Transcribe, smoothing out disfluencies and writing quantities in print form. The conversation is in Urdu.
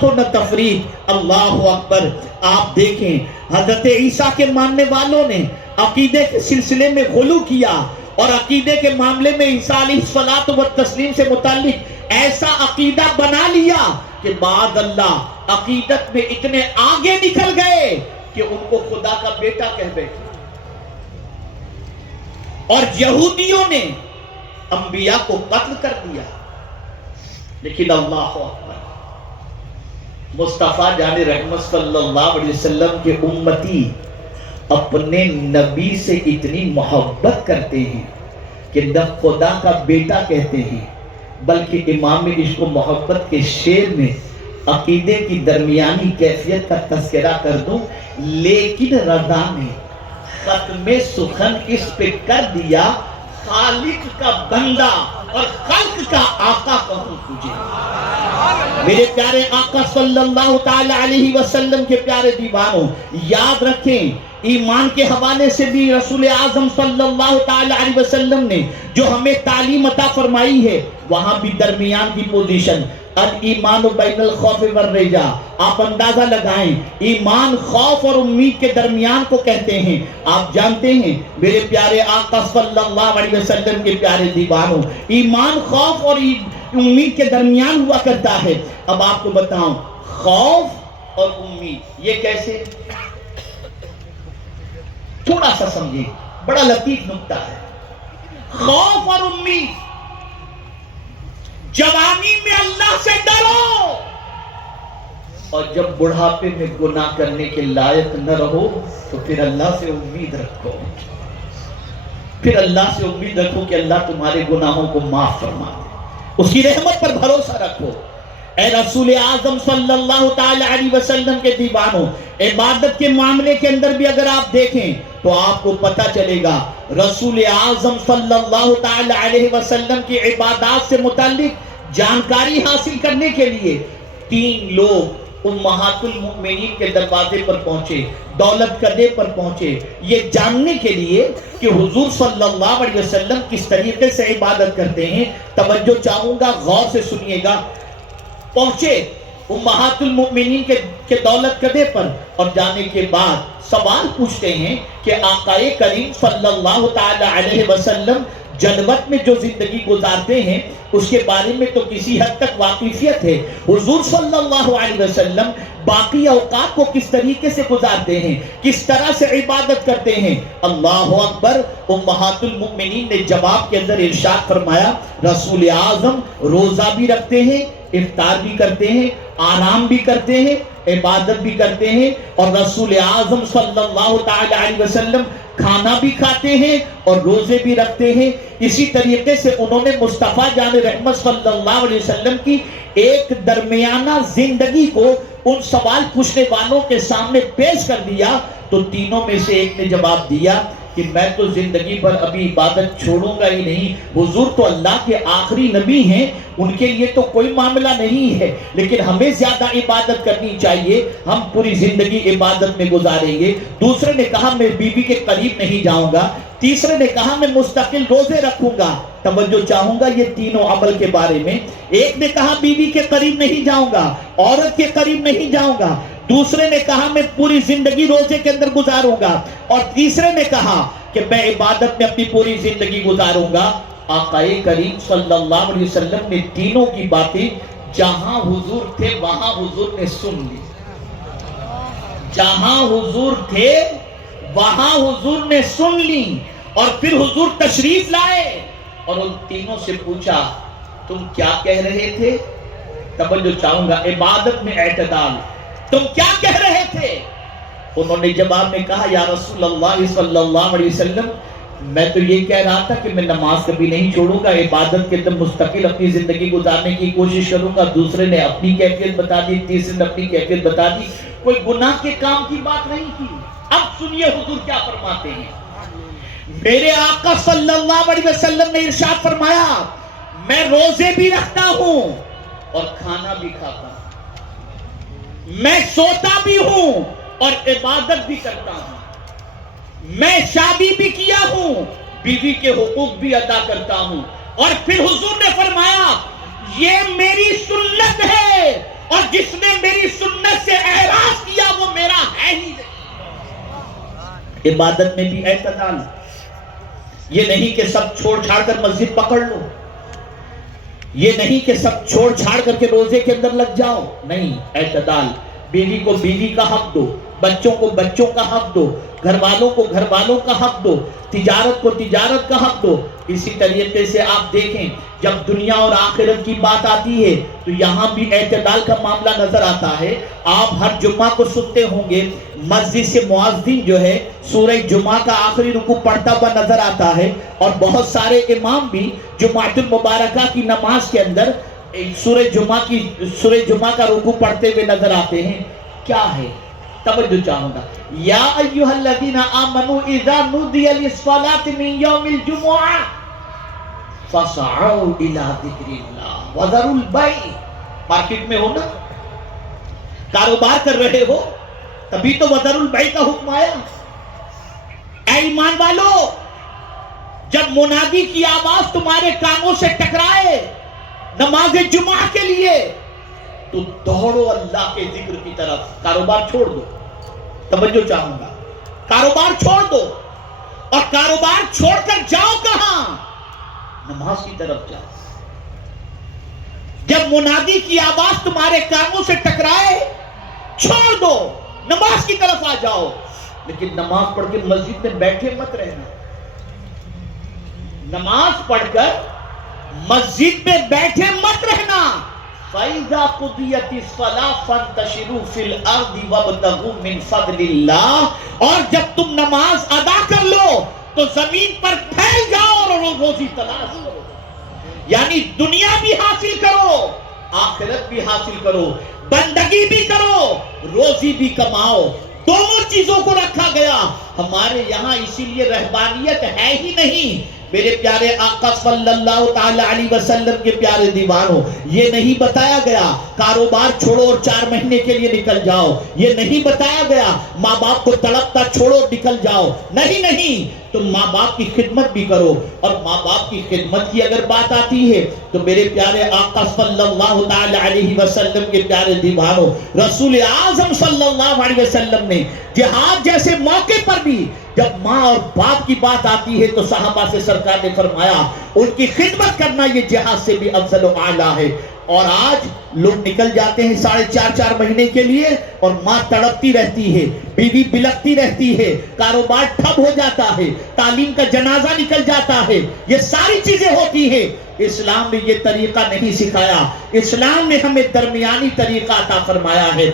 افراط و نہ تفریط. اللہ اکبر. آپ دیکھیں حضرت عیسیٰ کے ماننے والوں نے عقیدے کے سلسلے میں غلو کیا اور عقیدے کے معاملے میں عیسیٰ علیہ الصلوۃ والتسلیم سے متعلق ایسا عقیدہ بنا لیا کہ بعد اللہ عقیدت میں اتنے آگے نکل گئے کہ ان کو خدا کا بیٹا کہہ بیٹھے. اور یہودیوں نے انبیاء کو قتل کر دیا. لیکن اللہ اکبر، مصطفیٰ جان رحمت صلی اللہ علیہ وسلم کے امتی اپنے نبی سے اتنی محبت کرتے ہیں کہ نہ خدا کا بیٹا کہتے ہیں، بلکہ امام عشق و محبت کے شعر میں عقیدے کی درمیانی کیفیت کا تذکرہ کر دوں. لیکن رضا نے ختم سخن اس پہ کر دیا، خالق کا بندہ اور خلق کا آقا کہوں تجھے. میرے پیارے آقا صلی اللہ تعالی علیہ وسلم کے پیارے دیوانوں، یاد رکھیں ایمان کے حوالے سے بھی رسول اعظم صلی اللہ تعالی علیہ وسلم نے جو ہمیں تعلیم عطا فرمائی ہے، وہاں بھی درمیان کی پوزیشن الایمان بین الخوف والرجا. آپ اندازہ لگائیں ایمان خوف اور امید کے درمیان کو کہتے ہیں. آپ جانتے ہیں میرے پیارے آقا صلی اللہ علیہ وسلم کے پیارے دیوانوں، ایمان خوف اور امید کے درمیان ہوا کرتا ہے. اب آپ کو بتاؤں خوف اور امید یہ کیسے؟ تھوڑا سا سمجھیں، بڑا لطیف نکتہ ہے. خوف اور امید، جوانی میں اللہ سے ڈرو اور جب بڑھاپے میں گناہ کرنے کے لائق نہ رہو تو پھر اللہ سے امید رکھو. پھر اللہ سے امید رکھو کہ اللہ تمہارے گناہوں کو معاف فرما دے. اس کی رحمت پر بھروسہ رکھو. اے رسول اعظم صلی اللہ تعالی علیہ وسلم کے دیوانوں، عبادت کے معاملے کے اندر بھی اگر آپ دیکھیں تو آپ کو پتہ چلے گا رسول اعظم صلی اللہ تعالی علیہ وسلم کی عبادات سے متعلق جانکاری حاصل کرنے کے لیے 3 لوگ امہات المؤمنین کے دروازے پر پہنچے، دولت کدے پر پہنچے، یہ جاننے کے لیے کہ حضور صلی اللہ علیہ وسلم کس طریقے سے عبادت کرتے ہیں. توجہ چاہوں گا، غور سے سنیے گا. پہنچے امہات المؤمنین کے دولت کدے پر اور جانے کے بعد سوال پوچھتے ہیں کہ آقا کریم صلی اللہ تعالی علیہ وسلم جنت میں جو زندگی گزارتے ہیں اس کے بارے میں تو کسی حد تک واقفیت ہے. حضور صلی اللہ علیہ وسلم باقی اوقات کو کس طریقے سے گزارتے ہیں، کس طرح سے عبادت کرتے ہیں؟ اللہ اکبر. امہات المؤمنین نے جواب کے اندر ارشاد فرمایا رسول اعظم روزہ بھی رکھتے ہیں، افطار بھی کرتے ہیں، آرام بھی کرتے ہیں، عبادت بھی کرتے ہیں، اور رسول اعظم صلی اللہ تعالی علیہ وسلم کھانا بھی کھاتے ہیں اور روزے بھی رکھتے ہیں. اسی طریقے سے انہوں نے مصطفیٰ جان رحمت صلی اللہ علیہ وسلم کی ایک درمیانہ زندگی کو ان سوال پوچھنے والوں کے سامنے پیش کر دیا تو تینوں میں سے ایک نے جواب دیا کہ میں تو زندگی پر ابھی عبادت چھوڑوں گا ہی نہیں. حضور تو اللہ کے آخری نبی ہیں، ان کے لیے تو کوئی معاملہ نہیں ہے، لیکن ہمیں زیادہ عبادت کرنی چاہیے، ہم پوری زندگی عبادت میں گزاریں گے. دوسرے نے کہا میں بیوی کے قریب نہیں جاؤں گا. تیسرے نے کہا میں مستقل روزے رکھوں گا. توجہ چاہوں گا یہ تینوں عمل کے بارے میں. ایک نے کہا بیوی کے قریب نہیں جاؤں گا، عورت کے قریب نہیں جاؤں گا. دوسرے نے کہا میں پوری زندگی روزے کے اندر گزاروں گا، اور تیسرے نے کہا کہ میں عبادت میں اپنی پوری زندگی گزاروں گا. آقا کریم صلی اللہ علیہ وسلم نے تینوں کی باتیں جہاں حضور تھے وہاں حضور نے سن لی. جہاں حضور تھے وہاں حضور نے سن لی اور پھر حضور تشریف لائے اور ان تینوں سے پوچھا تم کیا کہہ رہے تھے؟ توجہ چاہوں گا، عبادت میں اعتدال، تم کیا کہہ رہے تھے؟ انہوں نے جواب میں کہا یا رسول اللہ صلی اللہ علیہ وسلم میں تو یہ کہہ رہا تھا کہ میں نماز کبھی نہیں چھوڑوں گا، عبادت کے اندر مستقل اپنی زندگی گزارنے کی کوشش کروں گا. دوسرے نے اپنی کیفیت بتا دی، تیسرے نے اپنی کیفیت بتا دی. کوئی گناہ کے کام کی بات نہیں کی. اب سنیے حضور کیا فرماتے ہیں. میرے آقا صلی اللہ علیہ وسلم نے ارشاد فرمایا میں روزے بھی رکھتا ہوں اور کھانا بھی کھاتا ہوں، میں سوتا بھی ہوں اور عبادت بھی کرتا ہوں، میں شادی بھی کیا ہوں، بیوی کے حقوق بھی ادا کرتا ہوں. اور پھر حضور نے فرمایا یہ میری سنت ہے اور جس نے میری سنت سے اعراض کیا وہ میرا ہے ہی نہیں۔ عبادت میں بھی اعتدال، یہ نہیں کہ سب چھوڑ چھاڑ کر مسجد پکڑ لو، یہ نہیں کہ سب چھوڑ چھاڑ کر کے روزے کے اندر لگ جاؤ، نہیں، اعتدال۔ بیوی کو بیوی کا حق دو، بچوں کو بچوں کا حق دو، گھر والوں کو گھر والوں کا حق دو، تجارت کو تجارت کا حق دو۔ اسی طریقے سے آپ دیکھیں جب دنیا اور آخرت کی بات آتی ہے تو یہاں بھی اعتدال کا معاملہ نظر آتا ہے۔ آپ ہر جمعہ کو سنتے ہوں گے مسجد سے مؤذن جو ہے سورہ جمعہ کا آخری رکوع پڑھتا ہوا نظر آتا ہے، اور بہت سارے امام بھی جمعۃ المبارکہ کی نماز کے اندر سورہ جمعہ کا رکوع پڑھتے ہوئے نظر آتے ہیں۔ کیا ہے؟ توجہ چاہوں گا۔ یا ایھا الذین آمنوا اذا نودی للصلاۃ من یوم الجمعہ فاسعوا الی ذکر اللہ وذروا البیع۔ مارکیٹ میں ہو نا، کاروبار کر رہے ہو، تبھی تو وذروا البیع کا حکم آیا۔ اے ایمان والو، جب منادی کی آواز تمہارے کانوں سے ٹکرائے نماز جمعہ کے لیے تو دوڑو اللہ کے ذکر کی طرف۔ کاروبار چھوڑ دو، توجہ چاہوں گا، کاروبار چھوڑ دو، اور کاروبار چھوڑ کر جاؤ کہاں؟ نماز کی طرف جاؤ۔ جب منادی کی آواز تمہارے کانوں سے ٹکرائے چھوڑ دو، نماز کی طرف آ جاؤ۔ لیکن نماز پڑھ کے مسجد میں بیٹھے مت رہنا، نماز پڑھ کر مسجد میں بیٹھے مت رہنا۔ فَإِذَا قُضِيَتِ الصَّلَاةُ فَانتَشِرُوا فِي الْأَرْضِ وَابْتَغُوا مِنْ فَضْلِ اللَّهِ۔ اور جب تم نماز ادا کر لو تو زمین پر پھیل جاؤ اور روزی تلاش کرو، یعنی دنیا بھی حاصل کرو، آخرت بھی حاصل کرو، بندگی بھی کرو، روزی بھی کماؤ۔ دونوں چیزوں کو رکھا گیا۔ ہمارے یہاں اسی لیے رہبانیت ہے ہی نہیں۔ میرے پیارے آقا صلی اللہ تعالی علیہ وسلم کے پیارے دیوانوں، یہ نہیں بتایا گیا کاروبار چھوڑو اور 4 مہینے کے لیے نکل جاؤ، یہ نہیں بتایا گیا ماں باپ کو تڑپتا چھوڑو اور نکل جاؤ، نہیں نہیں، تم ماں باپ کی خدمت بھی کرو۔ اور ماں باپ کی خدمت کی اگر بات آتی ہے تو میرے پیارے آقا صلی اللہ تعالی علیہ وسلم کے پیارے دیوانوں، رسول اعظم صلی اللہ علیہ وسلم نے جہاد جیسے موقع پر بھی جب ماں اور باپ کی بات آتی ہے تو صحابہ سے سرکار نے فرمایا ان کی خدمت کرنا یہ جہاد سے بھی افضل و اعلیٰ ہے۔ اور آج لوگ نکل جاتے ہیں 4.5 مہینے کے لیے اور ماں تڑپتی رہتی ہے، بیوی بلکتی رہتی ہے، کاروبار ٹھپ ہو جاتا ہے، تعلیم کا جنازہ نکل جاتا ہے، یہ ساری چیزیں ہوتی ہیں۔ اسلام نے یہ طریقہ نہیں سکھایا، اسلام نے ہمیں درمیانی طریقہ عطا فرمایا ہے۔